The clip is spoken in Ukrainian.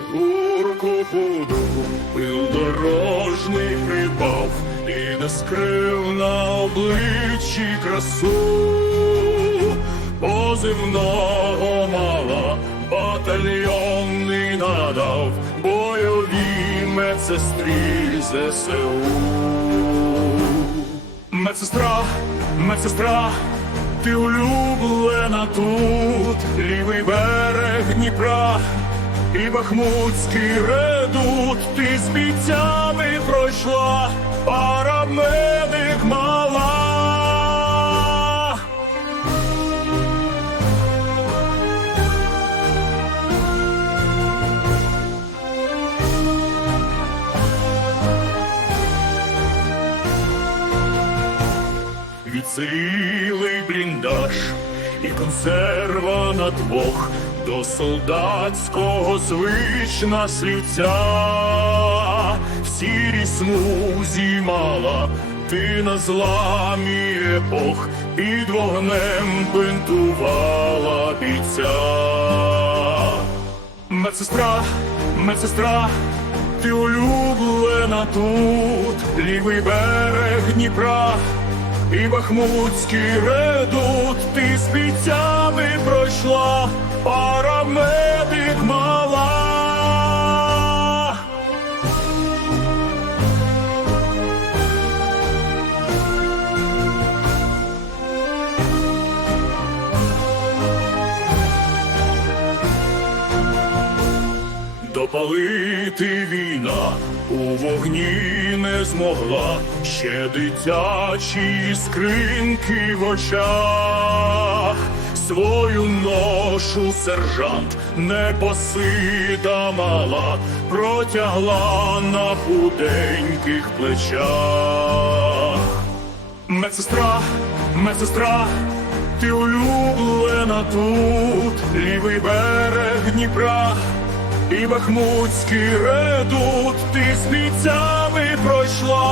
Гурку буду, пил дорожний прибав і не скрив на обличчі красу, позивного мала батальйонний надав бойові медсестрі ЗСУ. Медсестра, медсестра. Ти улюблена тут лівий берег Дніпра і Бахмутський редут, ти з бійцями пройшла, парамедик мала. Відсилий бліндаж і консерва на двох до солдатського звична слівця. В сірій смузі мала ти на зламі епох під вогнем бинтувала бійця. Медсестра, медсестра, ти улюблена тут, лівий берег Дніпра і Бахмутський редут, ти з бійцями пройшла, Допалити війна. У вогні не змогла, ще дитячі скриньки в очах, свою ношу сержант непосида мала, протягла на худеньких плечах. Медсестра, медсестра, ти улюблена тут, лівий берег Дніпра і Бахмутський редут, ти з бійцями пройшла.